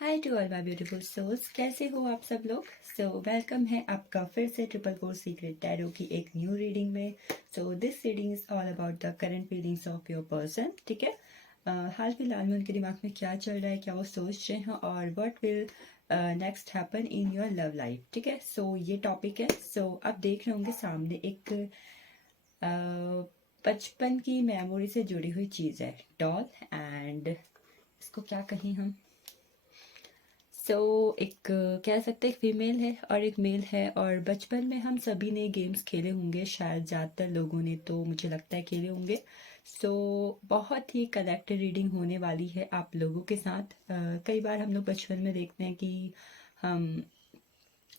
Hi to all my beautiful souls, कैसे हो आप सब लोग। वेलकम है आपका फिर से ट्रिपल कोर सीक्रेट टैरो की एक न्यू रीडिंग में। This reading is all about the current feelings of your person. ठीक है, हाल फिलहाल में उनके दिमाग में क्या चल रहा है, क्या वो सोच रहे हैं और what will next happen in your love life. ठीक है, ये टॉपिक है। आप देख रहे होंगे सामने एक बचपन की मेमोरी से जुड़ी हुई चीज़ है, डॉल। एंड इसको क्या कहें हम। एक कह सकते हैं, एक फीमेल है और एक मेल है। और बचपन में हम सभी ने गेम्स खेले होंगे, शायद ज़्यादातर लोगों ने तो मुझे लगता है खेले होंगे। बहुत ही कनेक्टेड रीडिंग होने वाली है आप लोगों के साथ। कई बार हम लोग बचपन में देखते हैं कि हम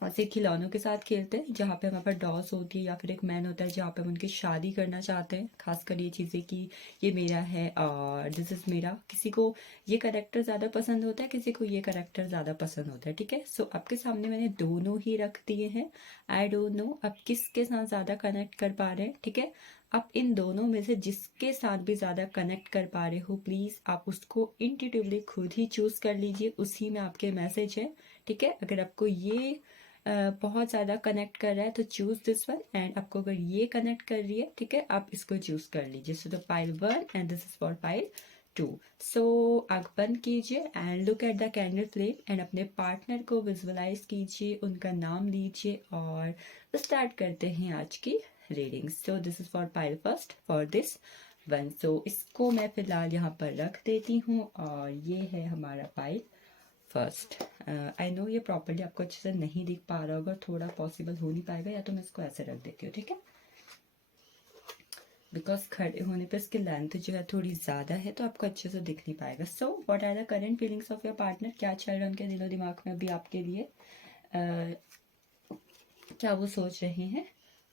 ऐसे खिलौनों के साथ खेलते हैं जहाँ पे हमारे पास डॉल्स होती है या फिर एक मैन होता है जहाँ पे हम उनकी शादी करना चाहते हैं। खासकर ये चीज़ें कि ये मेरा है और दिस इज़ मेरा। किसी को ये करेक्टर ज़्यादा पसंद होता है, किसी को ये करेक्टर ज़्यादा पसंद होता है। ठीक है, आपके सामने मैंने दोनों ही रख दिए हैं। आई डोंट नो आप किसके साथ ज़्यादा कनेक्ट कर पा रहे हैं। ठीक है, आप इन दोनों में से जिसके साथ भी ज़्यादा कनेक्ट कर पा रहे हो, प्लीज़ आप उसको इंट्यूटिवली खुद ही चूज़ कर लीजिए। उसी में आपके मैसेज है। ठीक है, अगर आपको ये बहुत ज़्यादा कनेक्ट कर रहा है तो चूज़ दिस वन। एंड आपको अगर ये कनेक्ट कर रही है, ठीक है, आप इसको चूज़ कर लीजिए। The pile 1 and this is for pile 2। आग बंद कीजिए and look at the candle flame and अपने पार्टनर को विजुअलाइज कीजिए, उनका नाम लीजिए और स्टार्ट करते हैं आज की reading. This is for pile first for this one. इसको मैं फिलहाल यहाँ पर रख देती हूँ और ये है हमारा पाइल फर्स्ट। आई नो ये प्रॉपर्ली आपको अच्छे से नहीं दिख पा रहा होगा, थोड़ा पॉसिबल हो नहीं पाएगा, या तो मैं इसको ऐसे रख देती हूँ। ठीक है, बिकॉज खड़े होने पे इसकी लेंथ जो है थोड़ी ज़्यादा है तो आपको अच्छे से दिख नहीं पाएगा। What are the current feelings of your partner, क्या चल रहा है उनके दिलो दिमाग में अभी आपके लिए, क्या वो सोच रहे हैं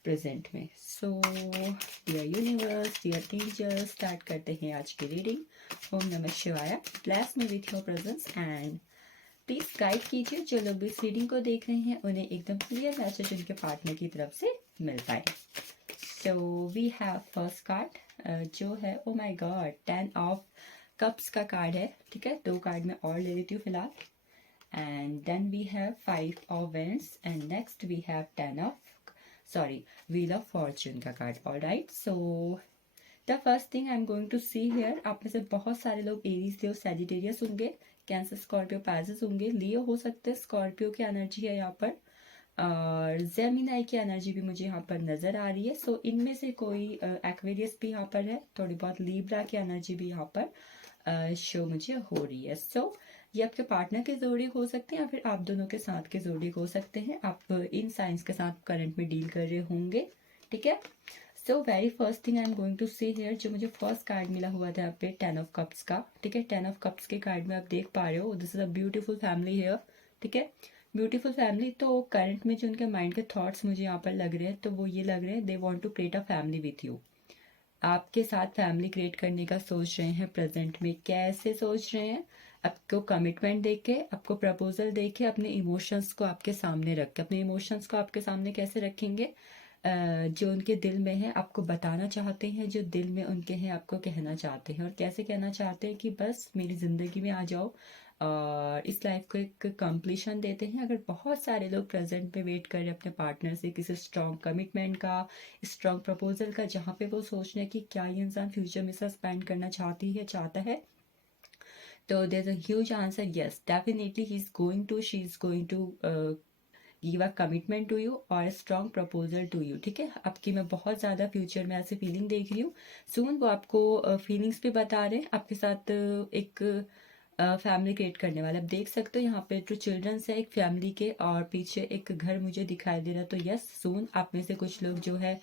प्रेजेंट में। Dear universe, dear teacher, start करते हैं आज की रीडिंग। ओम नमः शिवाय। Bless me with your presence and please guide कीजिए जो लोग इस रीडिंग को देख रहे हैं उन्हें एकदम क्लियर मैसेज उनके पार्टनर की तरफ से मिल पाए। वी हैव फर्स्ट कार्ड जो है, oh my God, 10 of cups का कार्ड है। ठीक है, 2 कार्ड मैं और ले लेती हूँ फिलहाल। And then we have 5 of wands and next we have 10 of wheel of fortune का card. Alright, the first thing I am going to see here, आप में से बहुत सारे लोग एरीज लियो सैजिटेरियस होंगे, कैंसर स्कॉर्पियो पैसेस होंगे, Leo हो सकते हैं, स्कॉर्पियो की एनर्जी है यहाँ पर और जेमिनाई की एनर्जी भी मुझे यहाँ पर नज़र आ रही है। इनमें से कोई एक्वेरियस भी यहाँ पर है, थोड़ी बहुत लीब्रा की एनर्जी भी यहाँ पर शो मुझे हो रही है। ये आपके पार्टनर के जोड़िक हो सकते हैं या फिर आप दोनों के साथ के जोड़िक हो सकते हैं। आप इन साइंस के साथ करंट में डील कर रहे होंगे। ठीक है, very first thing I am going to see here, जो मुझे फर्स्ट कार्ड मिला हुआ था यहाँ पे 10 ऑफ कप्स का। ठीक है, 10 ऑफ कप्स के कार्ड में आप देख पा रहे हो, this is a beautiful family here. ठीक है, ब्यूटीफुल फैमिली। तो करंट में जो उनके माइंड के थॉट्स मुझे यहाँ पर लग रहे हैं, तो वो ये लग रहे हैं, they want to create a family with you. आपके साथ फैमिली क्रिएट करने का सोच रहे हैं प्रेजेंट में। कैसे सोच रहे हैं, आपको कमिटमेंट देके, आपको प्रपोजल देके, अपने इमोशंस को आपके सामने रख के। अपने इमोशंस को आपके सामने कैसे रखेंगे, जो उनके दिल में है आपको बताना चाहते हैं, जो दिल में उनके हैं आपको कहना चाहते हैं। और कैसे कहना चाहते हैं कि बस मेरी ज़िंदगी में आ जाओ और इस लाइफ को एक कंप्लीशन देते हैं। अगर बहुत सारे लोग प्रेजेंट में वेट कर रहे हैं अपने पार्टनर से किसी स्ट्रॉन्ग कमिटमेंट का, स्ट्रॉन्ग प्रपोजल का, जहाँ पे वो सोच रहे हैं कि क्या ये इंसान फ्यूचर में साथ स्पेंड करना चाहता है, तो there is a huge answer, yes definitely he is going to, she is going to give a commitment to you और स्ट्रॉन्ग प्रपोजल टू यू। ठीक है, आपकी मैं बहुत ज़्यादा फ्यूचर में ऐसे फीलिंग देख रही हूँ। सून वो आपको फीलिंग्स भी बता रहे हैं, आपके साथ एक फैमिली क्रिएट करने वाला। आप देख सकते हो यहाँ पे जो चिल्ड्रंस है एक फैमिली के और पीछे एक घर मुझे दिखाई दे रहा है। तो यस, सून आप में से कुछ लोग जो है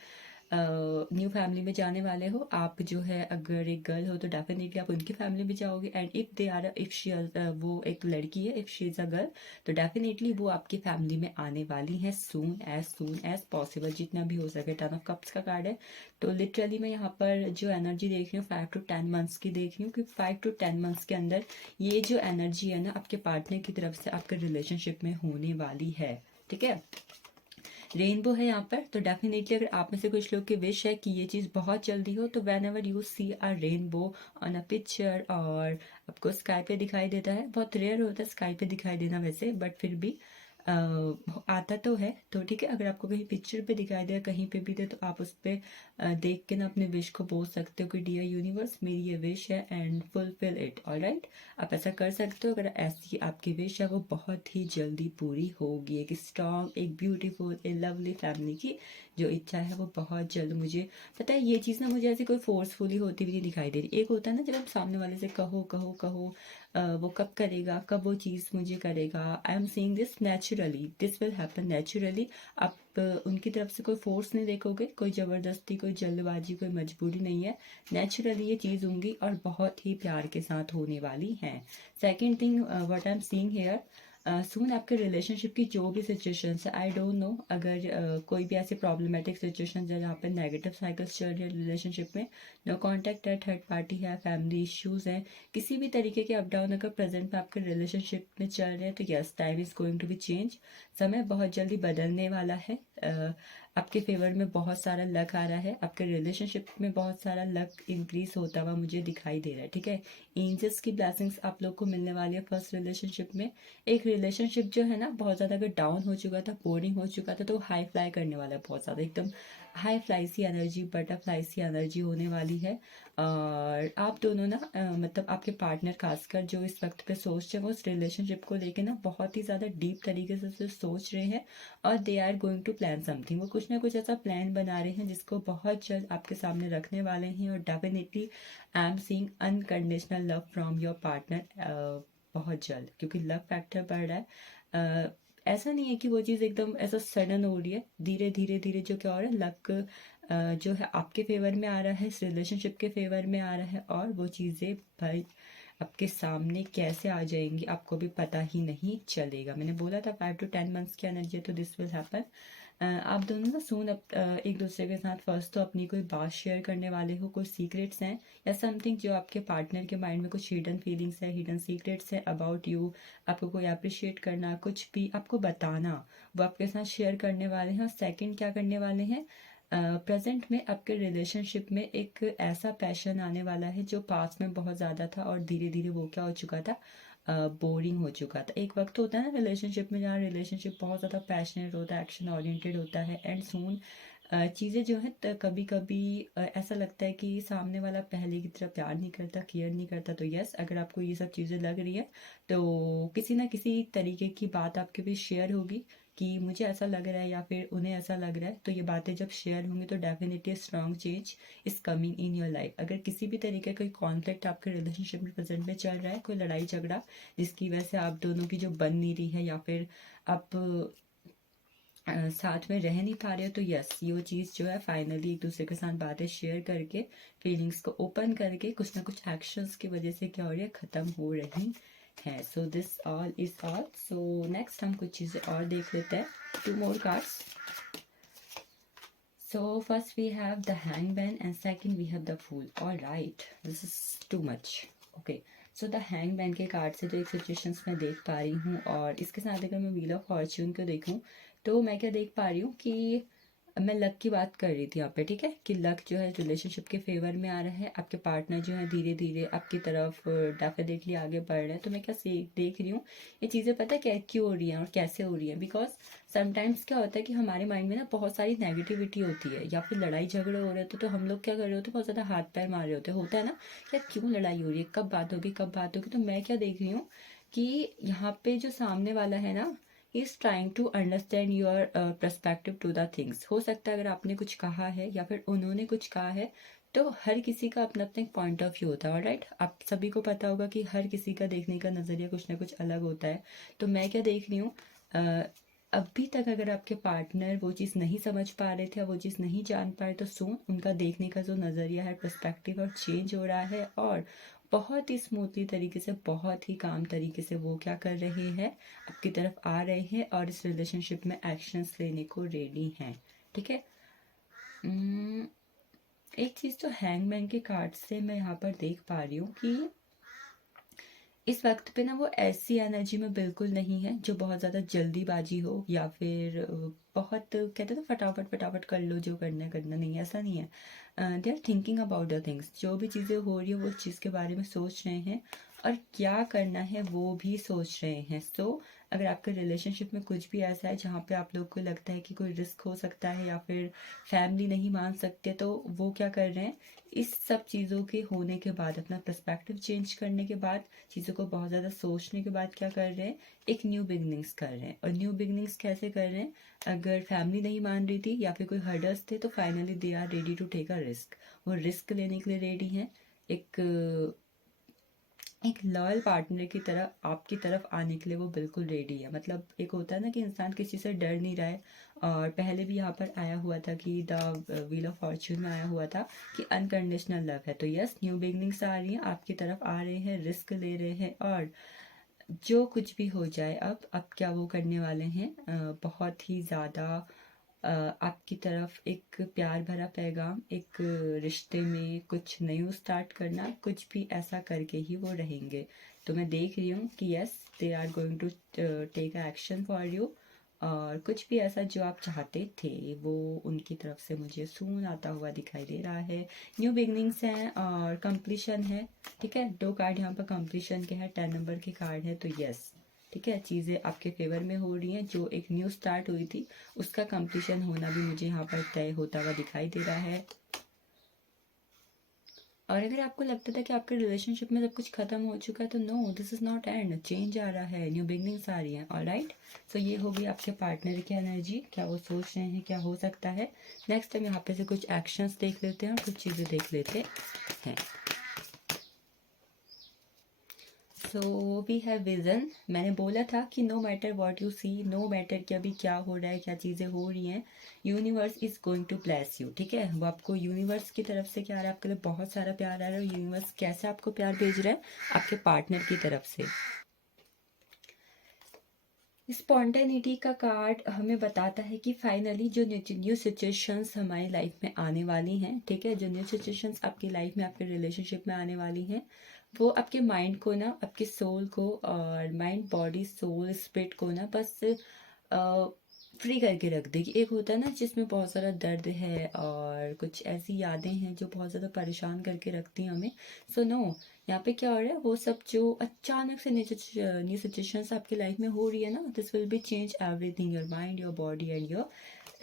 न्यू फैमिली में जाने वाले हो। आप जो है अगर एक गर्ल हो तो डेफिनेटली आप उनकी फैमिली में जाओगे। And if they are, if she, वो एक लड़की है, if she is a girl, तो डेफिनेटली वो आपकी फैमिली में आने वाली है सून एज पॉसिबल, जितना भी हो सके। 10 ऑफ कप्स का कार्ड है, तो लिटरली मैं यहाँ पर जो एनर्जी देख रही हूँ 5 to 10 मंथ्स की देख रही हूँ कि 5 to 10 मंथ्स के अंदर ये जो एनर्जी है ना आपके पार्टनर की तरफ से आपके रिलेशनशिप में होने वाली है। ठीक है, रेनबो है यहाँ पर, तो डेफिनेटली अगर आप में से कुछ लोग की विश है कि ये चीज़ बहुत जल्दी हो, तो whenever you see a rainbow on a picture और आपको स्काई पे दिखाई देता है, बहुत रेयर होता है स्काई पे दिखाई देना वैसे, बट फिर भी आता तो है, तो ठीक है। अगर आपको कहीं पिक्चर पे दिखाई दे, कहीं पे भी दे, तो आप उस पर देख के ना अपने विश को बोल सकते हो कि डियर यूनिवर्स, मेरी ये विश है एंड फुलफिल इट। ऑलराइट, आप ऐसा कर सकते हो। अगर ऐसी आपकी विश है, वो बहुत ही जल्दी पूरी होगी। एक स्ट्रॉन्ग, एक ब्यूटीफुल, एक लवली फैमिली की जो इच्छा है वो बहुत जल्द, मुझे पता है ये चीज़ ना मुझे ऐसे कोई फोर्सफुली होती हुई नहीं दिखाई दे रही। एक होता है ना जब हम सामने वाले से कहो कहो कहो वो कब करेगा, कब वो चीज़ मुझे करेगा। आई am seeing this naturally, this will happen naturally. आप उनकी तरफ से कोई फोर्स नहीं देखोगे, कोई ज़बरदस्ती, कोई जल्दबाजी, कोई मजबूरी नहीं है। नेचुरली ये चीज़ होंगी और बहुत ही प्यार के साथ होने वाली हैं। Second thing what I am seeing here, soon आपके रिलेशनशिप की जो भी सिचुएशन है, आई डोंट नो, अगर कोई भी ऐसी प्रॉब्लमेटिक सिचुएशन है जहाँ पे नेगेटिव साइकिल्स चल रही है रिलेशनशिप में, नो कॉन्टैक्ट है, थर्ड पार्टी है, फैमिली इश्यूज हैं, किसी भी तरीके के अप डाउन अगर प्रेजेंट में आपके रिलेशनशिप में चल रहे हैं, तो yes, time is going to be change. समय बहुत जल्दी बदलने वाला है। आपके फेवर में बहुत सारा लक आ रहा है, आपके रिलेशनशिप में बहुत सारा लक इंक्रीज होता हुआ मुझे दिखाई दे रहा है, ठीक है। एंजल्स की ब्लेसिंग्स आप लोग को मिलने वाली है फर्स्ट रिलेशनशिप में। एक रिलेशनशिप जो है ना बहुत ज़्यादा अगर डाउन हो चुका था, बोरिंग हो चुका था, तो हाई फ्लाई करने वाला है, बहुत ज़्यादा एकदम हाई फ्लाई सी एनर्जी, बटरफ्लाई सी एनर्जी होने वाली है। और आप दोनों ना मतलब आपके पार्टनर खासकर जो इस वक्त पे सोच रहे हैं, वो इस रिलेशनशिप को लेके ना बहुत ही ज़्यादा डीप तरीके से सोच रहे हैं और they are going to plan something. वो कुछ ना कुछ ऐसा प्लान बना रहे हैं जिसको बहुत जल्द आपके सामने रखने वाले हैं। और definitely I am seeing unconditional love from your partner बहुत जल्द, क्योंकि लव फैक्टर बढ़ रहा है। ऐसा नहीं है कि वो चीज़ एकदम ऐसा सडन हो रही है, धीरे धीरे धीरे जो क्या हो रहा है, लक जो है आपके फेवर में आ रहा है, इस रिलेशनशिप के फेवर में आ रहा है। और वो चीज़ें भाई आपके सामने कैसे आ जाएंगी आपको भी पता ही नहीं चलेगा। मैंने बोला था 5 to 10 मंथ्स की एनर्जी, तो दिस विल हैपन। आप दोनों ना सून एक दूसरे के साथ फर्स्ट तो अपनी कोई बात शेयर करने वाले हो, कोई सीक्रेट्स हैं या समथिंग जो आपके पार्टनर के माइंड में कुछ हिडन फीलिंग्स है, हिडन सीक्रेट्स है अबाउट यू, आपको कोई अप्रिशिएट करना, कुछ भी आपको बताना, वो आपके साथ शेयर करने वाले हैं। और सेकंड क्या करने वाले हैं, प्रेजेंट में आपके रिलेशनशिप में एक ऐसा पैशन आने वाला है जो पास्ट में बहुत ज़्यादा था और धीरे धीरे वो क्या हो चुका था, बोरिंग हो चुका था। एक वक्त होता है ना रिलेशनशिप में जहाँ रिलेशनशिप बहुत ज़्यादा पैशनेट होता है, एक्शन ओरिएंटेड होता है, एंड सून चीज़ें जो है कभी कभी ऐसा लगता है कि सामने वाला पहले की तरह प्यार नहीं करता, केयर नहीं करता। तो यस, अगर आपको ये सब चीज़ें लग रही है, तो किसी ना किसी तरीके की बात आपके बीच शेयर होगी कि मुझे ऐसा लग रहा है या फिर उन्हें ऐसा लग रहा है। तो ये बातें जब शेयर होंगी, तो definitely strong change is coming in your life. अगर किसी भी तरीके का कॉन्फ्लिक्ट आपके रिलेशनशिप में प्रेजेंट में चल रहा है, कोई लड़ाई झगड़ा जिसकी वजह से आप दोनों की जो बन नहीं रही है, या फिर आप साथ में रह नहीं पा रहे हो, तो यस, ये चीज़ जो है फाइनली एक दूसरे के साथ बातें शेयर करके, फीलिंग्स को ओपन करके, कुछ ना कुछ एक्शंस की वजह से क्या हो रही है, ख़त्म हो रही है। So this all is all. So next हम कुछ चीज़ें और देख लेते हैं, 2 more cards. So first we have the hangman and second we have the fool. All right, this is too much. Okay, so the hangman के card से जो एक सिचुएशंस मैं देख पा रही हूँ, और इसके साथ अगर मैं व्हील ऑफ फॉर्च्यून को देखूँ, तो मैं क्या देख पा रही हूँ कि मैं लक की बात कर रही थी यहाँ पे, ठीक है, कि लक जो है रिलेशनशिप के फेवर में आ रहा है। आपके पार्टनर जो है धीरे धीरे आपकी तरफ डेफिनेटली आगे बढ़ रहे हैं। तो मैं क्या देख रही हूँ, ये चीज़ें पता है क्या क्यों हो रही हैं और कैसे हो रही हैं, बिकॉज समटाइम्स क्या होता है कि हमारे माइंड में ना बहुत सारी नेगेटिविटी होती है, या फिर लड़ाई झगड़े हो रहे होते, तो हम लोग क्या कर रहे होते हैं, बहुत ज़्यादा हाथ पैर मार रहे होते हैं ना, क्या क्यों लड़ाई हो रही है, कब बात होगी, कब बात होगी। तो मैं क्या देख रही हूँ कि यहाँ पे जो सामने वाला है ना, is trying to understand your perspective to the things. हो सकता है अगर आपने कुछ कहा है या फिर उन्होंने कुछ कहा है, तो हर किसी का अपना अपना एक पॉइंट ऑफ व्यू होता है। राइट, आप सभी को पता होगा कि हर किसी का देखने का नज़रिया कुछ ना कुछ अलग होता है। तो मैं क्या देख रही हूँ, अभी तक अगर आपके पार्टनर वो चीज़ नहीं समझ पा रहे थे, वो चीज़ नहीं जान पाए, तो सुन उनका देखने का जो नज़रिया है, पर्सपेक्टिव और चेंज हो रहा है, और बहुत ही स्मूथली तरीके से, बहुत ही काम तरीके से वो क्या कर रहे हैं, आपकी तरफ आ रहे हैं और इस रिलेशनशिप में एक्शंस लेने को रेडी हैं, ठीक है। एक चीज़ तो हैंगमैन के कार्ड से मैं यहाँ पर देख पा रही हूँ कि इस वक्त पे ना वो ऐसी एनर्जी में बिल्कुल नहीं है जो बहुत ज़्यादा जल्दीबाजी हो, या फिर बहुत कहते हैं ना फटाफट फटाफट कर लो, जो करना है करना, नहीं ऐसा नहीं है। They are thinking about the things, जो भी चीज़ें हो रही है वो उस चीज़ के बारे में सोच रहे हैं, और क्या करना है वो भी सोच रहे हैं। सो अगर आपके रिलेशनशिप में कुछ भी ऐसा है जहाँ पे आप लोग को लगता है कि कोई रिस्क हो सकता है, या फिर फैमिली नहीं मान सकते, तो वो क्या कर रहे हैं, इस सब चीज़ों के होने के बाद, अपना पर्सपेक्टिव चेंज करने के बाद, चीज़ों को बहुत ज़्यादा सोचने के बाद क्या कर रहे हैं, एक न्यू बिगनिंग्स कर रहे हैं। और न्यू बिगनिंग्स कैसे कर रहे हैं, अगर फैमिली नहीं मान रही थी या फिर कोई हर्डर्स थे, तो finally they are ready to take a risk. वो रिस्क लेने के लिए रेडी हैं, एक एक लॉयल पार्टनर की तरह आपकी तरफ आने के लिए वो बिल्कुल रेडी है। मतलब एक होता है ना कि इंसान किसी से डर नहीं रहा है, और पहले भी यहाँ पर आया हुआ था कि द व्हील ऑफ फॉर्च्यून में आया हुआ था कि अनकंडीशनल लव है। तो यस, न्यू बिगनिंग्स आ रही हैं, आपकी तरफ आ रहे हैं, रिस्क ले रहे हैं, और जो कुछ भी हो जाए, अब क्या वो करने वाले हैं, बहुत ही ज़्यादा आपकी तरफ एक प्यार भरा पैगाम, एक रिश्ते में कुछ न्यू स्टार्ट करना, कुछ भी ऐसा करके ही वो रहेंगे। तो मैं देख रही हूँ कि yes, they are going to take action for you, और कुछ भी ऐसा जो आप चाहते थे वो उनकी तरफ से मुझे सून आता हुआ दिखाई दे रहा है। न्यू बिगनिंग्स हैं और कंप्लीशन है, ठीक है। 2 कार्ड यहाँ पर कंप्लीशन के हैं, 10 नंबर के कार्ड है, तो यस, ठीक है, चीज़ें आपके फेवर में हो रही हैं। जो एक न्यू स्टार्ट हुई थी उसका कंप्लीशन होना भी मुझे यहाँ पर तय होता हुआ दिखाई दे रहा है। और अगर आपको लगता था कि आपके रिलेशनशिप में सब कुछ खत्म हो चुका है, तो no, this is not end, change आ रहा है, न्यू बिगनिंग्स आ रही हैं। ऑलराइट, सो ये होगी आपके पार्टनर की एनर्जी, क्या वो सोच रहे हैं, क्या हो सकता है। नेक्स्ट हम यहाँ पे से कुछ एक्शंस देख लेते हैं और कुछ चीज़ें देख लेते हैं। So we have vision. मैंने बोला था कि no matter what you see, no matter कि अभी क्या हो रहा है, क्या चीज़ें हो रही हैं, universe is going to bless you, ठीक है। वो आपको यूनिवर्स की तरफ से क्या आ रहा है, आपके लिए बहुत सारा प्यार आ रहा है। और यूनिवर्स कैसे आपको प्यार भेज रहा है, आपके पार्टनर की तरफ से। स्पॉन्टेनिटी का कार्ड हमें बताता है कि फाइनली जो न्यू सिचुएशंस हमारी लाइफ में आने वाली हैं, ठीक है, जो न्यू सिचुएशंस आपकी लाइफ में, आपके रिलेशनशिप में आने वाली हैं, वो आपके माइंड को ना, आपके सोल को, और माइंड बॉडी सोल स्पिरिट को ना बस फ्री करके रख देगी। एक होता है ना जिसमें बहुत सारा दर्द है और कुछ ऐसी यादें हैं जो बहुत ज़्यादा परेशान करके रखती हैं हमें। सो नो, यहाँ पे क्या हो रहा है, वो सब जो अचानक से न्यू सिचुएशंस आपकी लाइफ में हो रही है ना, this will be change everything, your mind, your body and your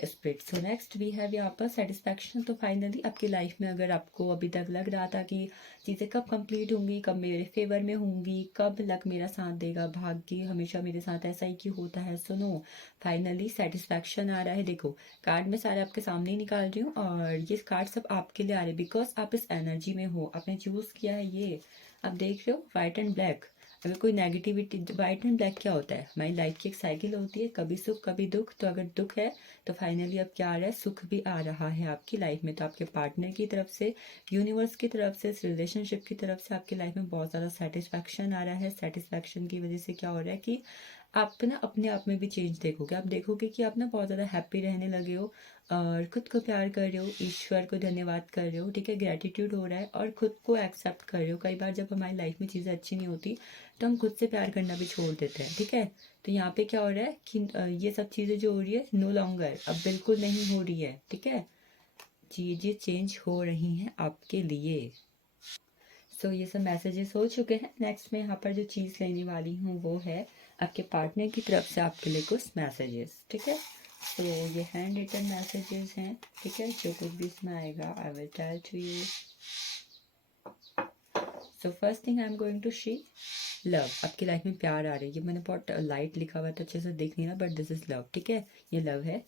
spirit. So next we have यहाँ पर सेटिस्फैक्शन। तो फाइनली आपकी लाइफ में अगर आपको अभी तक लग रहा था कि चीज़ें कब कंप्लीट होंगी, कब मेरे फेवर में होंगी, कब लक मेरा साथ देगा, भाग्य हमेशा मेरे साथ ऐसा ही क्यों होता है, सुनो, फाइनली सेटिस्फैक्शन आ रहा है। देखो, कार्ड में सारे आपके सामने ही निकाल रही हूँ, और ये कार्ड सब आपके लिए आ रहे हैं बिकॉज आप इस एनर्जी में हो, आपने चूज किया है ये। आप देख रहे हो व्हाइट एंड ब्लैक, अगर कोई नेगेटिविटी, व्हाइट एंड ब्लैक क्या होता है, हमारी लाइफ की एक साइकिल होती है, कभी सुख कभी दुख। तो अगर दुख है तो फाइनली अब क्या आ रहा है, सुख भी आ रहा है आपकी लाइफ में। तो आपके पार्टनर की तरफ से, यूनिवर्स की तरफ से, इस रिलेशनशिप की तरफ से आपकी लाइफ में बहुत ज़्यादा सेटिस्फैक्शन आ रहा है। सेटिस्फैक्शन की वजह से क्या हो रहा है कि आप ना अपने आप में भी चेंज देखोगे। आप देखोगे कि आप ना बहुत ज़्यादा हैप्पी रहने लगे हो, और खुद को प्यार कर रहे हो, ईश्वर को धन्यवाद कर रहे हो, ठीक है, ग्रेटिट्यूड हो रहा है, और खुद को एक्सेप्ट कर रहे हो। कई बार जब हमारी लाइफ में चीज़ें अच्छी नहीं होती तो हम खुद से प्यार करना भी छोड़ देते हैं, ठीक है। तो यहाँ पे क्या हो रहा है कि ये सब चीज़ें जो हो रही है, नो लॉन्गर, अब बिल्कुल नहीं हो रही है, ठीक है, चीज़ें चेंज हो रही हैं आपके लिए। सो ये सब मैसेजेस हो चुके हैं। नेक्स्ट में यहाँ पर जो चीज़ लेने वाली हूँ वो है आपके पार्टनर की तरफ से आपके लिए कुछ मैसेजेस, ठीक है। तो ये हैंड रिटन मैसेजेस हैं, ठीक है, जो कुछ भी इसमें आएगा I will tell to you. So first thing I am going to she love, आपकी लाइफ में प्यार आ रही है। ये मैंने बहुत लाइट लिखा हुआ है तो अच्छे से दिख नहीं रहा, बट दिस इज लव, ठीक है, ये लव है।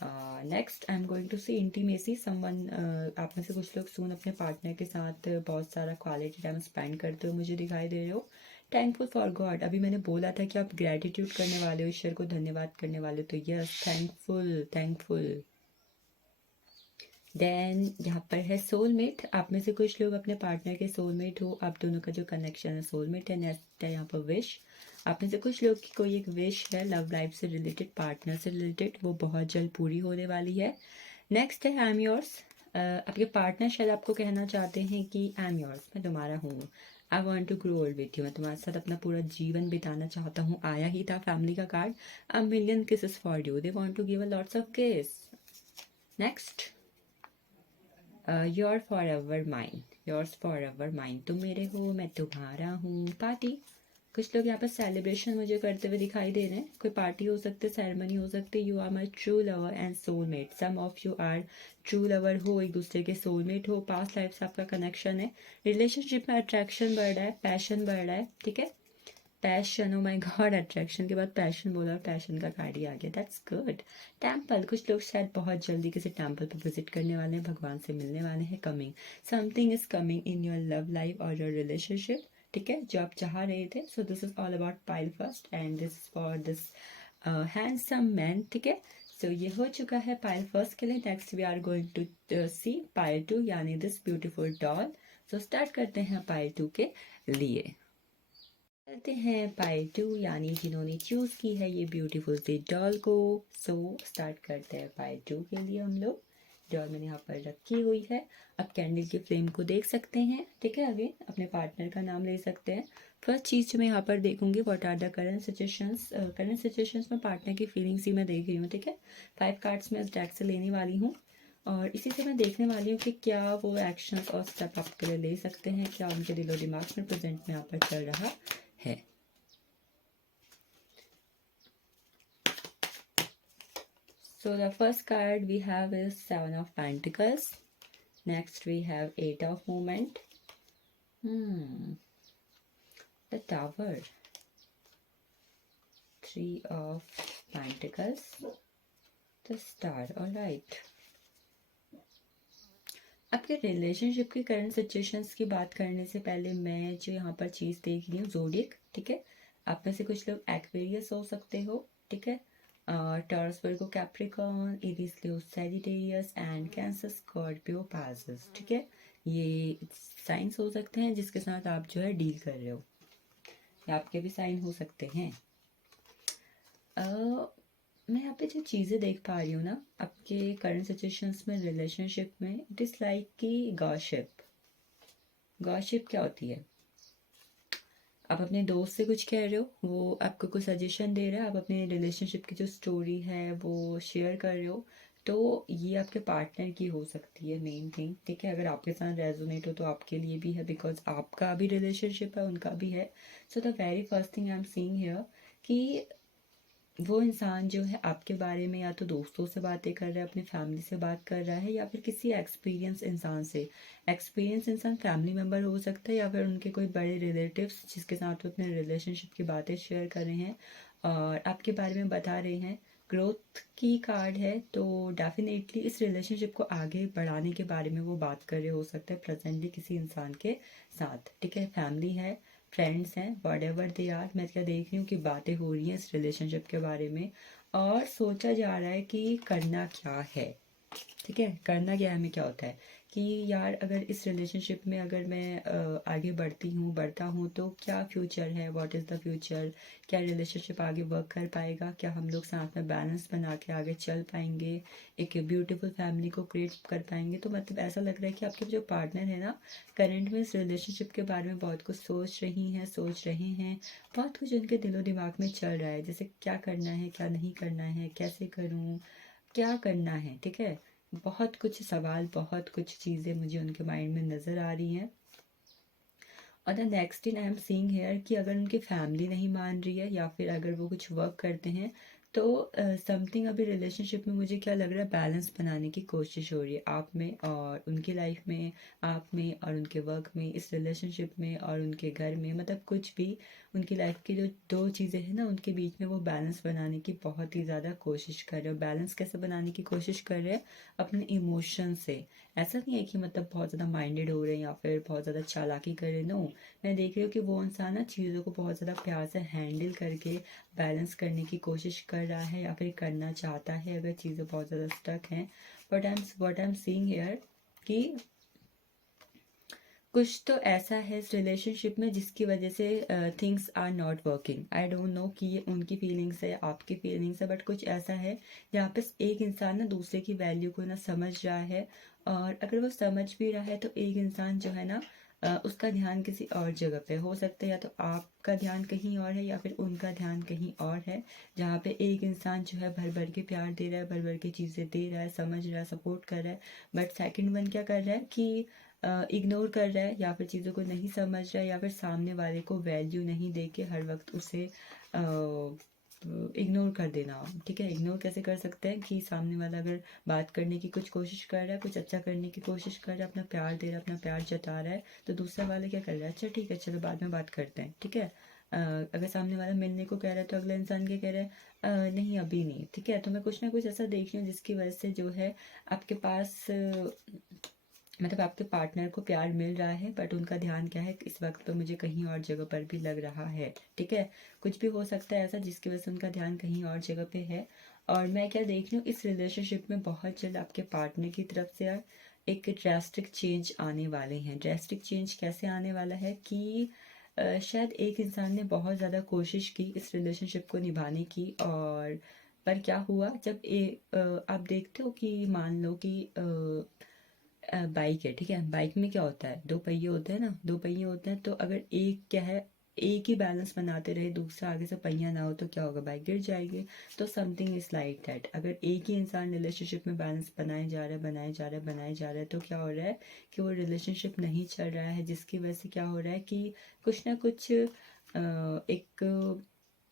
Next I am going to see intimacy, someone, आप में से कुछ लोग सून अपने पार्टनर के साथ बहुत सारा क्वालिटी टाइम स्पेंड करते हुए मुझे दिखाई दे रहे हो। थैंकफुल फॉर गॉड, अभी मैंने बोला था कि आप ग्रेटिट्यूड करने वाले हो, ईश्वर को धन्यवाद करने वाले हो, तो यस, थैंकफुल थैंकफुल। देन यहाँ पर है सोलमेट, आप में से कुछ लोग अपने पार्टनर के सोलमेट हो, आप दोनों का जो कनेक्शन है सोलमेट है। नेक्स्ट है यहाँ पर विश, आप में से कुछ लोग की कोई एक विश है लव लाइफ से रिलेटेड, पार्टनर से रिलेटेड, वो बहुत जल्द पूरी होने वाली है। नेक्स्ट है आई एम योर्स, आपके पार्टनर शायद आपको कहना चाहते हैं कि आई एम योर्स, मैं तुम्हारा हूँ, I want to grow old with you, मैं तुम्हारे साथ अपना पूरा जीवन बिताना चाहता हूँ। आया ही था फैमिली का card, a million kisses for you, they want to give a lots of kiss. Next, your forever mine, yours forever mine, तुम मेरे हो मैं तुम्हारा हूँ। पार्टी, कुछ लोग यहाँ पर सेलिब्रेशन मुझे करते हुए दिखाई दे रहे हैं। कोई पार्टी हो सकती है, सेरेमनी हो सकती है। You are my true lover and soulmate, some of you are true lover हो, एक दूसरे के सोलमेट हो, पास्ट लाइफ से आपका कनेक्शन है। रिलेशनशिप में अट्रैक्शन बढ़ रहा है, पैशन बढ़ रहा है, ठीक है। Passion, oh my God, attraction के बाद पैशन बोला और पैशन का कार्ड ही आ गया, दैट्स गुड। टेम्पल, कुछ लोग शायद बहुत जल्दी किसी टेम्पल पर विजिट करने वाले हैं, भगवान से मिलने वाले हैं। Coming, something is coming in your love life और योर रिलेशनशिप, ठीक है, जो आप चाह रहे थे। So this is all about pile first and this for this handsome man, ठीक है। सो ये हो चुका है पाइल फर्स्ट के लिए। Next we are going to see pile two, यानी this beautiful doll. So start करते हैं पाइल टू के लिए। करते हैं पाइल टू, यानी जिन्होंने चूज की है ये ब्यूटीफुल सी डॉल को। सो स्टार्ट करते हैं पाइल टू के लिए हम लोग। डॉल मैंने यहाँ पर रखी हुई है। अब कैंडल की फ्लेम को देख सकते हैं, ठीक है। अगेन अपने पार्टनर का नाम ले सकते हैं। फर्स्ट चीज जो मैं यहाँ पर देखूंगी, what are the current situations. Current situations में पार्टनर की फीलिंग्स ही मैं देख रही हूँ, ठीक है। 5 कार्ड्स में इस डेक से लेने वाली हूँ और इसी से मैं देखने वाली हूँ कि क्या वो एक्शंस और स्टेप आपके लिए ले सकते हैं, क्या उनके दिलो दिमाग में प्रेजेंट में यहाँ पर चल रहा है। So the first card we have is Seven of Pentacles. Next we have Eight of Movement. The Tower. Three of Pentacles. The Star. All right. आपके रिलेशनशिप की करंट सिचुएशंस की बात करने से पहले मैं जो यहाँ पर चीज़ देख रही हूँ, ज़ोडिएक, ठीक है। आप में से कुछ लोग एक्वेरियस हो सकते हो, ठीक है। Taurus, Virgo, Capricorn, Aries, Leo, Sagittarius and cancer, Scorpio, Pisces, ठीक है। ये साइंस हो सकते हैं जिसके साथ आप जो है डील कर रहे हो, या आपके भी साइन हो सकते हैं। मैं यहाँ पे जो चीज़ें देख पा रही हूँ ना आपके करंट सिचुएशंस में, रिलेशनशिप में, इट इज़ लाइक कि गॉसिप। गॉसिप क्या होती है? आप अपने दोस्त से कुछ कह रहे हो, वो आपको कुछ सजेशन दे रहा है, आप अपने रिलेशनशिप की जो स्टोरी है वो शेयर कर रहे हो, तो ये आपके पार्टनर की हो सकती है मेन थिंग, ठीक है। अगर आपके साथ रेजोनेट हो तो आपके लिए भी है, बिकॉज आपका भी रिलेशनशिप है, उनका भी है। So the very first thing I am seeing here कि वो इंसान जो है आपके बारे में या तो दोस्तों से बातें कर रहा है, अपनी फैमिली से बात कर रहा है, या फिर किसी एक्सपीरियंस इंसान से। एक्सपीरियंस इंसान फैमिली मेम्बर हो सकता है या फिर उनके कोई बड़े रिलेटिव्स जिसके साथ वो अपने रिलेशनशिप की बातें शेयर कर रहे हैं और आपके बारे में बता रहे हैं। ग्रोथ की कार्ड है, तो डेफिनेटली इस रिलेशनशिप को आगे बढ़ाने के बारे में वो बात कर रहे हो सकते हैं प्रेजेंटली किसी इंसान के साथ, ठीक है। फैमिली है, फ्रेंड्स हैं, वट एवर दे आर। मैं क्या देख रही हूँ कि बातें हो रही हैं इस रिलेशनशिप के बारे में और सोचा जा रहा है कि करना क्या है, ठीक है। करना क्या है हमें क्या होता है कि यार अगर इस रिलेशनशिप में अगर मैं आगे बढ़ता हूँ तो क्या फ्यूचर है, व्हाट इज़ द फ्यूचर। क्या रिलेशनशिप आगे वर्क कर पाएगा, क्या हम लोग साथ में बैलेंस बना के आगे चल पाएंगे, एक ब्यूटीफुल फैमिली को क्रिएट कर पाएंगे। तो मतलब ऐसा लग रहा है कि आपके जो पार्टनर है ना, करंट में इस रिलेशनशिप के बारे में बहुत कुछ सोच रहे हैं। बहुत कुछ उनके दिलो दिमाग में चल रहा है, जैसे क्या करना है, क्या नहीं करना है, कैसे करूँ, क्या करना है, ठीक है। बहुत कुछ सवाल, बहुत कुछ चीज़ें मुझे उनके माइंड में नज़र आ रही हैं। और the next in I am seeing here कि अगर उनकी फैमिली नहीं मान रही है या फिर अगर वो कुछ वर्क करते हैं तो समथिंग अभी रिलेशनशिप में मुझे क्या लग रहा है, बैलेंस बनाने की कोशिश हो रही है आप में और उनकी लाइफ में, आप में और उनके वर्क में, इस रिलेशनशिप में और उनके घर में। मतलब कुछ भी उनकी लाइफ की जो दो चीज़ें हैं ना उनके बीच में वो बैलेंस बनाने की बहुत ही ज़्यादा कोशिश कर रहे हो। बैलेंस कैसे बनाने की कोशिश कर रहे हैं? अपने इमोशन से। ऐसा नहीं है कि मतलब बहुत ज़्यादा माइंडेड हो रहे हैं या फिर बहुत ज़्यादा चालाकी कर रहे हैं, नो। मैं देख रही हूँ कि वो इंसान ना चीज़ों को बहुत ज़्यादा प्यार से हैंडल करके बैलेंस करने की कोशिश कर रहा है या फिर करना चाहता है अगर चीज़ें बहुत ज़्यादा स्टक हैं। But I am seeing here कि कुछ तो ऐसा है इस रिलेशनशिप में जिसकी वजह से things are not working. I don't know कि ये उनकी फीलिंग्स है, आपकी फीलिंग्स है, बट कुछ ऐसा है जहाँ पे एक इंसान ना दूसरे की वैल्यू को ना समझ रहा है। और अगर वो समझ भी रहा है तो एक इंसान जो है ना उसका ध्यान किसी और जगह पे हो सकता है, या तो आपका ध्यान कहीं और है या फिर उनका ध्यान कहीं और है, जहाँ पे एक इंसान जो है भर भर के प्यार दे रहा है, भर भर के चीज़ें दे रहा है, समझ रहा है, सपोर्ट कर रहा है, बट सेकंड वन क्या कर रहा है कि इग्नोर कर रहा है, या फिर चीज़ों को नहीं समझ रहा है, या फिर सामने वाले को वैल्यू नहीं दे के हर वक्त उसे इग्नोर कर देना। ठीक है, इग्नोर कैसे कर सकते हैं कि सामने वाला अगर बात करने की कुछ कोशिश कर रहा है, कुछ अच्छा करने की कोशिश कर रहा है, अपना प्यार दे रहा है, अपना प्यार जता रहा है, तो दूसरा वाला क्या कर रहा है, अच्छा ठीक है चलो बाद में बात करते हैं। ठीक है, अगर सामने वाला मिलने को कह रहा है तो अगला इंसान क्या कह रहा है, नहीं अभी नहीं। ठीक है, तो मैं कुछ ना कुछ ऐसा देख रही हूँ जिसकी वजह से जो है आपके पास मतलब आपके पार्टनर को प्यार मिल रहा है, बट उनका ध्यान क्या है इस वक्त पे मुझे कहीं और जगह पर भी लग रहा है। ठीक है, कुछ भी हो सकता है ऐसा जिसकी वजह से उनका ध्यान कहीं और जगह पे है। और मैं क्या देख रही हूँ, इस रिलेशनशिप में बहुत जल्द आपके पार्टनर की तरफ से एक ड्रास्टिक चेंज आने वाले हैं। ड्रास्टिक चेंज कैसे आने वाला है कि शायद एक इंसान ने बहुत ज़्यादा कोशिश की इस रिलेशनशिप को निभाने की, और पर क्या हुआ जब आप देखते हो कि मान लो कि बाइक है। ठीक है, बाइक में क्या होता है, दो पहिए होते हैं ना, दो पहिए होते हैं, तो अगर एक क्या है, एक ही बैलेंस बनाते रहे, दूसरा आगे से पहिया ना हो तो क्या होगा, बाइक गिर जाएगी। तो समथिंग इज लाइक दैट, अगर एक ही इंसान रिलेशनशिप में बैलेंस बनाए जा रहा है, बनाए जा रहा है, बनाए जा रहा है, तो क्या हो रहा है कि वो रिलेशनशिप नहीं चल रहा है, जिसकी वजह से क्या हो रहा है कि कुछ ना कुछ एक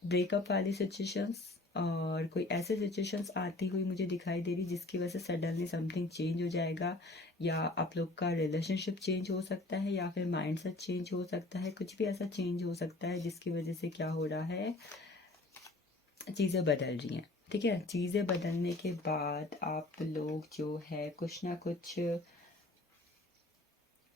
ब्रेकअप वाली सिचुएशंस और कोई ऐसे सिचुएशंस आती हुई मुझे दिखाई दे रही, जिसकी वजह से सडनली समथिंग चेंज हो जाएगा, या आप लोग का रिलेशनशिप चेंज हो सकता है, या फिर माइंडसेट चेंज हो सकता है, कुछ भी ऐसा चेंज हो सकता है जिसकी वजह से क्या हो रहा है, चीज़ें बदल रही हैं। ठीक है, चीज़ें बदलने के बाद आप लोग जो है कुछ ना कुछ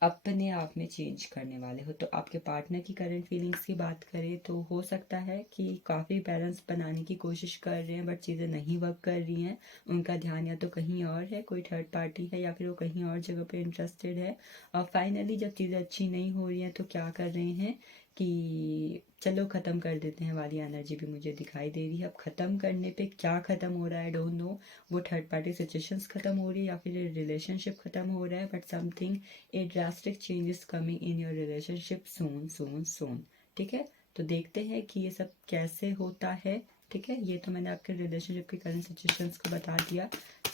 अपने आप में चेंज करने वाले हो। तो आपके पार्टनर की करंट फीलिंग्स की बात करें तो हो सकता है कि काफ़ी बैलेंस बनाने की कोशिश कर रहे हैं, बट चीज़ें नहीं वर्क कर रही हैं, उनका ध्यान या तो कहीं और है, कोई थर्ड पार्टी है, या फिर वो कहीं और जगह पे इंटरेस्टेड है। और फाइनली जब चीज़ें अच्छी नहीं हो रही हैं तो क्या कर रहे हैं कि चलो ख़त्म कर देते हैं वाली एनर्जी भी मुझे दिखाई दे रही है। अब ख़त्म करने पे क्या ख़त्म हो रहा है, आई डोंट नो, वो थर्ड पार्टी सिचुएशंस ख़त्म हो रही है या फिर रिलेशनशिप ख़त्म हो रहा है, but something a drastic change is coming in your relationship soon soon soon. ठीक है, तो देखते हैं कि ये सब कैसे होता है। ठीक है, ये तो मैंने आपके रिलेशनशिप की करंट सिचुएशंस को बता दिया,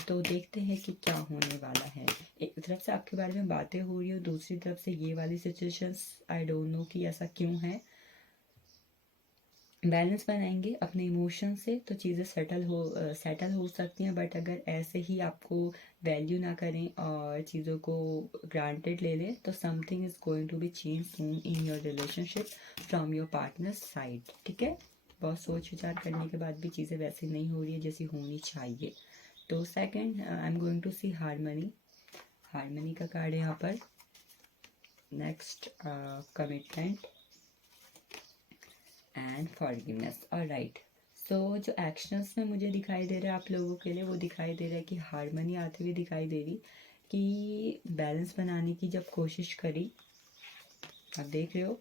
तो देखते हैं कि क्या होने वाला है। एक तरफ से आपके बारे में बातें हो रही हो, दूसरी तरफ से ये वाली सिचुएशंस, आई डोंट नो कि ऐसा क्यों है। बैलेंस बनाएंगे अपने इमोशन से तो चीज़ें सेटल हो सकती हैं, बट अगर ऐसे ही आपको वैल्यू ना करें और चीज़ों को ग्रांटेड ले लें तो something is going to be change soon in your relationship from your partner side. ठीक है, बहुत सोच विचार करने के बाद भी चीज़ें वैसे नहीं हो रही है जैसी होनी चाहिए। तो second, I am going to see harmony. Harmony का कार्ड है यहाँ पर। Next, commitment and forgiveness. Alright, so जो एक्शंस में मुझे दिखाई दे रहा है आप लोगों के लिए, वो दिखाई दे रहा है कि हारमनी आते हुए दिखाई दे रही, कि बैलेंस बनाने की जब कोशिश करी, आप देख रहे हो,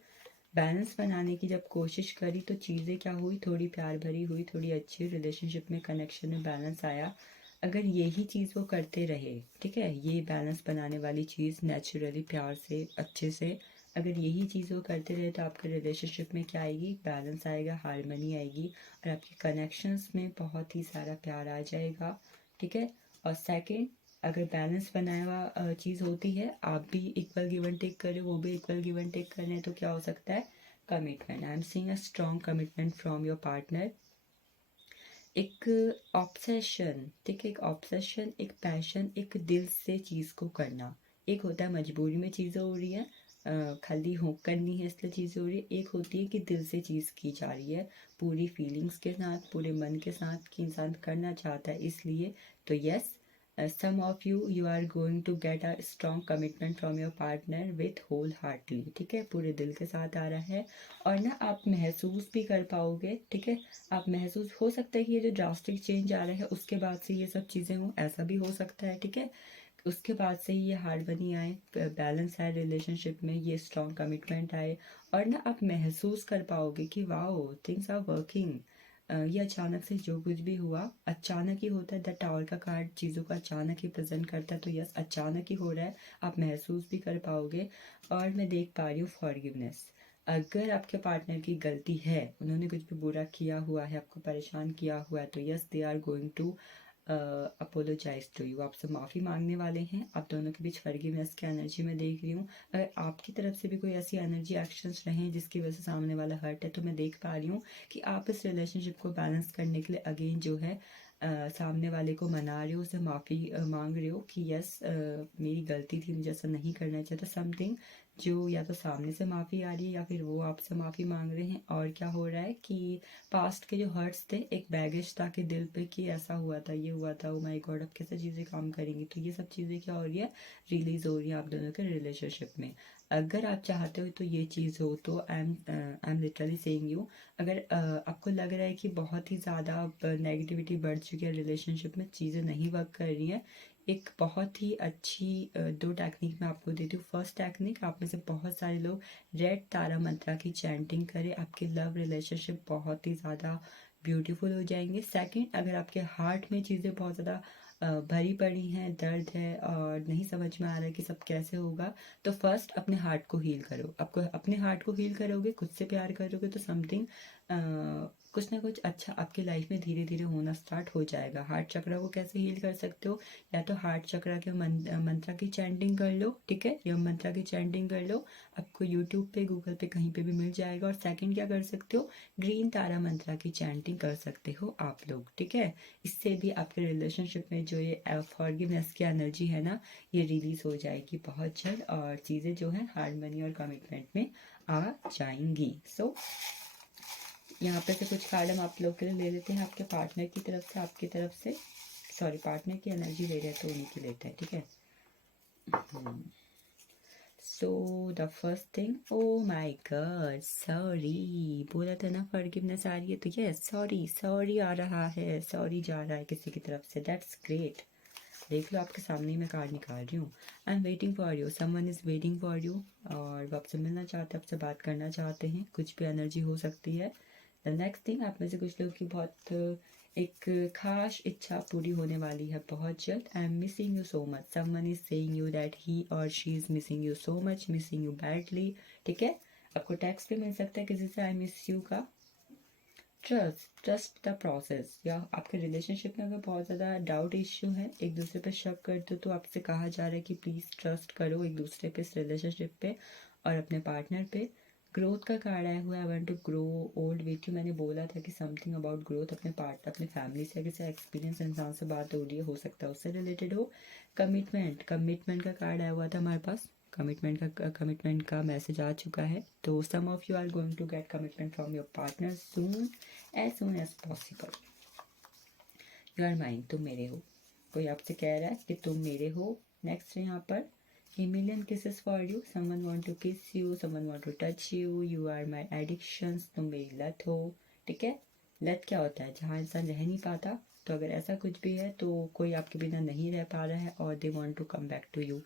बैलेंस बनाने की जब कोशिश करी तो चीज़ें क्या हुई, थोड़ी प्यार भरी हुई, थोड़ी अच्छी रिलेशनशिप में, कनेक्शन में बैलेंस आया। अगर यही चीज़ वो करते रहे, ठीक है, ये बैलेंस बनाने वाली चीज़ नेचुरली प्यार से अच्छे से अगर यही चीज़ वो करते रहे तो आपके रिलेशनशिप में क्या आएगी, बैलेंस आएगा, हारमनी आएगी, और आपके कनेक्शंस में बहुत ही सारा प्यार आ जाएगा। ठीक है, और सेकंड, अगर बैलेंस बनाया हुआ चीज़ होती है, आप भी इक्वल गिव एंड टेक कर रहे हो, वो भी इक्वल गिव एंड टेक कर रहे हैं, तो क्या हो सकता है, commitment. I am seeing a strong commitment from your partner. एक ऑब्सेशन, ठीक है, एक ऑब्सेशन, एक पैशन, एक दिल से चीज़ को करना। एक होता है मजबूरी में चीज़ें हो रही है, खाली हो करनी है इसलिए चीज़ें हो रही है, एक होती है कि दिल से चीज़ की जा रही है, पूरी फीलिंग्स के साथ, पूरे मन के साथ, कि इंसान करना चाहता है इसलिए। तो yes, some of you are going to get a strong commitment from your partner with wholeheartedly। ठीक है, पूरे दिल के साथ आ रहा है, और ना आप महसूस भी कर पाओगे। ठीक है, आप महसूस, हो सकता है कि ये जो ड्रास्टिक चेंज आ रहा है उसके बाद से ये सब चीज़ें हों, ऐसा भी हो सकता है। ठीक है, उसके बाद से ही ये हारमनी आए, बैलेंस आए रिलेशनशिप में, ये स्ट्रॉन्ग कमिटमेंट आए, और ना आप महसूस कर पाओगे कि वाओ थिंग्स आर वर्किंग, ये अचानक से जो कुछ भी हुआ अचानक ही होता है। द टावर का कार्ड चीज़ों को अचानक ही प्रेजेंट करता है, तो यस अचानक ही हो रहा है, आप महसूस भी कर पाओगे। और मैं देख पा रही हूँ फॉरगिवनेस। अगर आपके पार्टनर की गलती है, उन्होंने कुछ भी बुरा किया हुआ है, आपको परेशान किया हुआ है, तो yes they are going to apologize to you, आपसे माफ़ी मांगने वाले हैं। आप दोनों के बीच फॉरगिवनेस की एनर्जी मैं देख रही हूँ। अगर आपकी तरफ से भी कोई ऐसी एनर्जी एक्शंस रहे हैं जिसकी वजह से सामने वाला हर्ट है, तो मैं देख पा रही हूँ कि आप इस रिलेशनशिप को बैलेंस करने के लिए अगेन जो है सामने वाले को मना रहे हो, उसे माफ़ी मांग रहे हो कि यस मेरी गलती थी, मुझे ऐसा नहीं करना चाहिए था। समथिंग जो या तो सामने से माफ़ी आ रही है या फिर वो आपसे माफ़ी मांग रहे हैं। और क्या हो रहा है कि पास्ट के जो हर्ट्स थे, एक बैगेज था कि दिल पे कि ऐसा हुआ था, ये हुआ था, ओ माय गॉड अब कैसे चीज़ें काम करेंगी, तो ये सब चीज़ें क्या हो रही है, रिलीज हो रही है आप दोनों के रिलेशनशिप में। अगर आप चाहते हो तो ये चीज़ हो, तो I am literally saying you, अगर आपको लग रहा है कि बहुत ही ज़्यादा अब नेगेटिविटी बढ़ चुकी है रिलेशनशिप में, चीज़ें नहीं वर्क कर रही हैं, एक बहुत ही अच्छी दो टेक्निक मैं आपको देती हूँ। फर्स्ट टेक्निक, आप में से बहुत सारे लोग रेड तारा मंत्रा की चैंटिंग करें, आपकी लव रिलेशनशिप बहुत ही ज़्यादा ब्यूटीफुल हो जाएंगे। सेकंड, अगर आपके हार्ट में चीज़ें बहुत ज़्यादा भरी पड़ी हैं, दर्द है और नहीं समझ में आ रहा है कि सब कैसे होगा, तो फर्स्ट अपने हार्ट को हील करो। आपको अपने हार्ट को हील करोगे, खुद से प्यार करोगे, तो समथिंग कुछ ना कुछ अच्छा आपकी लाइफ में धीरे धीरे होना स्टार्ट हो जाएगा। हार्ट चक्र को कैसे हील कर सकते हो, या तो हार्ट चक्र के मंत्रा की चैंटिंग कर लो, ठीक है, यम मंत्रा की चैंटिंग कर लो, आपको यूट्यूब पे गूगल पे कहीं पे भी मिल जाएगा। और सेकंड क्या कर सकते हो, ग्रीन तारा मंत्रा की चैंटिंग कर सकते हो आप लोग, ठीक है। इससे भी आपके रिलेशनशिप में जो ये फॉरगिवनेस की एनर्जी है ना, ये रिलीज हो जाएगी बहुत जल्द, और चीज़ें जो है हार्मनी और कमिटमेंट में आ जाएंगी। सो यहाँ पे से कुछ कार्ड हम आप लोग के लिए ले लेते हैं, आपके पार्टनर की तरफ से, आपकी तरफ से, सॉरी पार्टनर की एनर्जी ले रहे हैं तो उन्हीं की लेते हैं, ठीक है। So the first thing, oh my God sorry, बोला था ना फॉरगिवनेस आ रही है, तो ये सॉरी सॉरी आ रहा है, सॉरी जा रहा है किसी की तरफ से, दैट्स ग्रेट। देख लो आपके सामने ही मैं कार्ड निकाल रही हूँ। I am waiting for you, someone is waiting for you, और वो आपसे मिलना चाहते हैं, आपसे बात करना चाहते हैं, कुछ भी एनर्जी हो सकती है। द नेक्स्ट थिंग, आप में से कुछ लोग की बहुत एक खास इच्छा पूरी होने वाली है बहुत जल्द। I am missing you so much, someone is saying you that he और she is missing you so much, missing you badly, ठीक है। आपको टेक्स्ट भी मिल सकता है किसी से आई मिस यू का। ट्रस्ट द प्रोसेस, या आपके रिलेशनशिप में अगर बहुत ज़्यादा डाउट इश्यू है, एक दूसरे पे शक करते हो, तो आपसे कहा जा रहा है कि प्लीज़ ट्रस्ट करो एक दूसरे पे, इस रिलेशनशिप पे और अपने पार्टनर पे। ग्रोथ का कार्ड आया हुआ है, I want to grow old with you. मैंने बोला था कि समथिंग अबाउट ग्रोथ, अपने फैमिली से, किसी एक्सपीरियंस इंसान से बात हो रही है, हो सकता है उससे रिलेटेड हो। कमिटमेंट का कार्ड आया हुआ था हमारे पास, कमिटमेंट का मैसेज आ चुका है, तो some of you are going to get commitment from your partner soon, as soon as possible. You are mine, तुम मेरे हो, कोई आपसे कह रहा है कि तुम मेरे हो। नेक्स्ट है यहाँ पर A million kisses for you, someone want to kiss you, someone want to touch you, you are my addictions, तुम मेरी लत हो, ठीक है। लत क्या होता है, जहाँ इंसान रह नहीं पाता, तो अगर ऐसा कुछ भी है तो कोई आपके बिना नहीं रह पा रहा है, और they want to come back to you.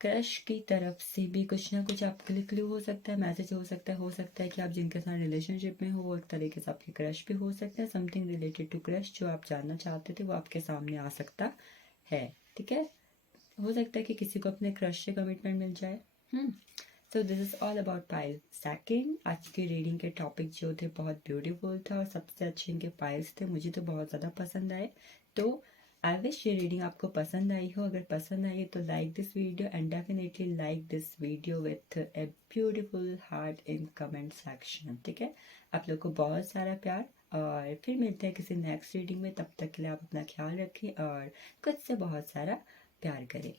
Crush की तरफ से भी कुछ ना कुछ आपके लिए क्लू हो सकता है, मैसेज हो सकता है कि आप जिनके साथ रिलेशनशिप में हो वो एक तरीके से आपके क्रश भी हो सकते हैं। समथिंग रिलेटेड टू क्रश जो आप जानना चाहते थे वो आपके सामने आ सकता है, ठीक है। हो सकता है कि किसी को अपने क्रश से कमिटमेंट मिल जाए। So this is all about pile second. आज की रीडिंग के टॉपिक जो थे बहुत ब्यूटीफुल था, और सबसे अच्छे इनके पाइल्स थे, मुझे तो बहुत ज़्यादा पसंद आए। तो आई विश ये रीडिंग आपको पसंद आई हो। अगर पसंद आई है तो like this video, and definitely like this video with a beautiful heart in comment section, ठीक है। आप लोग को बहुत सारा प्यार, और फिर मिलते हैं किसी नेक्स्ट रीडिंग में। तब तक के लिए आप अपना ख्याल रखें और खुद से बहुत सारा प्यार करें।